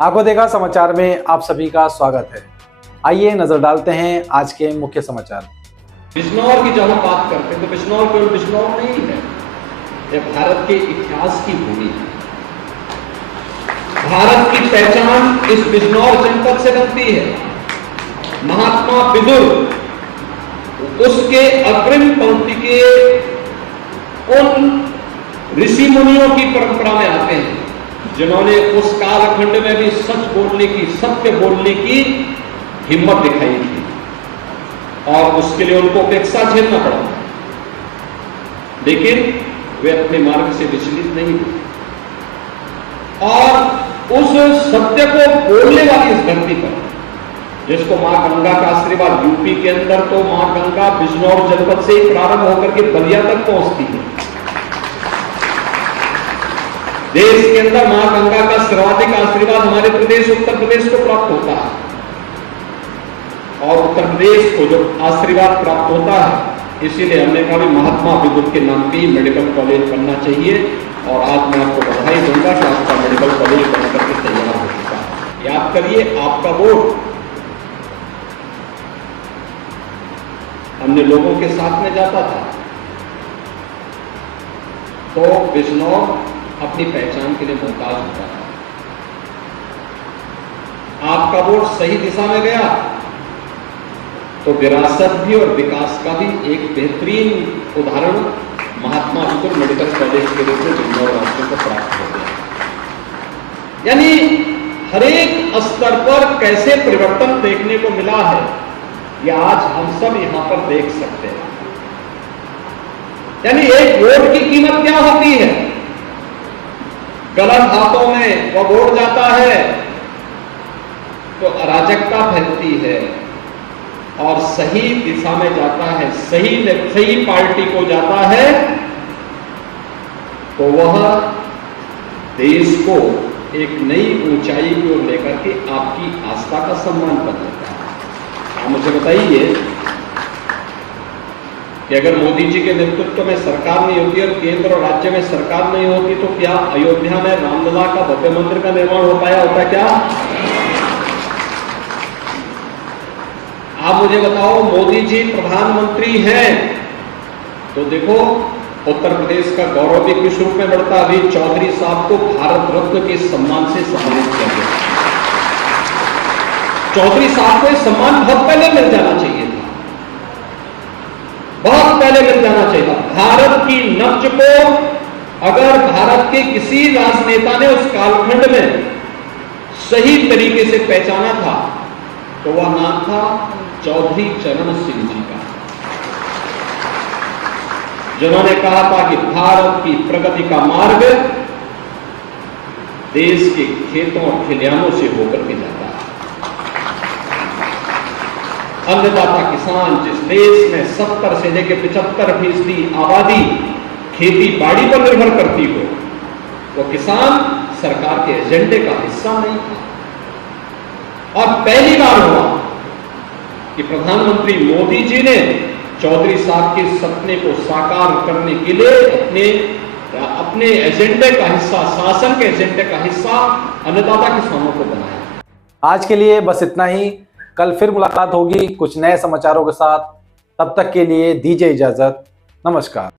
आपको देखा समाचार में आप सभी का स्वागत है। आइए नजर डालते हैं आज के मुख्य समाचार। बिजनौर की जब हम बात करते हैं तो बिजनौर केवल बिजनौर नहीं है, यह भारत के इतिहास की भूमि है। भारत की पहचान इस बिजनौर जनपद से बनती है। महात्मा विदुर उसके अग्रिम पंक्ति के उन ऋषि मुनियों की परंपरा में आते हैं जिन्होंने उस कालखंड में भी सच बोलने की, सत्य बोलने की हिम्मत दिखाई थी और उसके लिए उनको उपेक्षा झेलना पड़ा, लेकिन वे अपने मार्ग से विचलित नहीं हुए और उस सत्य को बोलने वाली इस धरती पर, जिसको मां गंगा का आशीर्वाद, यूपी के अंदर तो मां गंगा बिजनौर जनपद से ही प्रारंभ होकर के बलिया तक पहुंचती है। देश के अंदर मां गंगा का सर्वाधिक आशीर्वाद हमारे प्रदेश उत्तर प्रदेश को प्राप्त होता है और उत्तर प्रदेश को जो आशीर्वाद प्राप्त होता है, इसीलिए हमने कहा महात्मा विदुर के नाम पे मेडिकल कॉलेज बनना चाहिए और आज मैं आपको बधाई दूंगा कि आपका मेडिकल कॉलेज बनकर के तैयार हो चुका है। याद करिए, आपका वोट हमने लोगों के साथ में जाता था तो बिजनौर अपनी पहचान के लिए मोहताज होता है। आपका वोट सही दिशा में गया तो विरासत भी और विकास का भी एक बेहतरीन उदाहरण महात्मा विदुर मेडिकल कॉलेज के रूप में बिजनौर राज्य को प्राप्त हो गया। यानी हर एक स्तर पर कैसे परिवर्तन देखने को मिला है, यह आज हम सब यहां पर देख सकते हैं। यानी एक वोट की कीमत क्या होती है? गलत हाथों में वह वोट जाता है तो अराजकता फैलती है और सही दिशा में जाता है, सही पार्टी को जाता है तो वह देश को एक नई ऊंचाई की ओर लेकर के आपकी आस्था का सम्मान कर देता है। आप मुझे बताइए कि अगर मोदी जी के नेतृत्व में सरकार नहीं होती और केंद्र और राज्य में सरकार नहीं होती तो क्या अयोध्या में रामलला का भव्य मंदिर का निर्माण हो पाया होता? क्या आप मुझे बताओ, मोदी जी प्रधानमंत्री हैं तो देखो उत्तर प्रदेश का गौरव भी किस रूप में बढ़ता। अभी चौधरी साहब को भारत रत्न के सम्मान से सम्मानित किया गया। चौधरी साहब को यह सम्मान बहुत पहले मिल जाना चाहिए था, बहुत पहले मिल जाना चाहिए था। भारत की नब्ज को अगर भारत के किसी राजनेता ने उस कालखंड में सही तरीके से पहचाना था तो वह नाम था चौधरी चरण सिंह जी का, जिन्होंने कहा था कि भारत की प्रगति का मार्ग देश के खेतों और खलिहानों से होकर के जाता है। अन्नदाता किसान, जिस देश में 70 से लेकर 75% आबादी खेती बाड़ी पर निर्भर करती हो, वो किसान सरकार के एजेंडे का हिस्सा नहीं था। और पहली बार हुआ कि प्रधानमंत्री मोदी जी ने चौधरी साहब के सपने को साकार करने के लिए अपने एजेंडे का हिस्सा, शासन के एजेंडे का हिस्सा अन्नदाता किसानों को बनाया। आज के लिए बस इतना ही। कल फिर मुलाकात होगी कुछ नए समाचारों के साथ। तब तक के लिए दीजिए इजाजत। नमस्कार।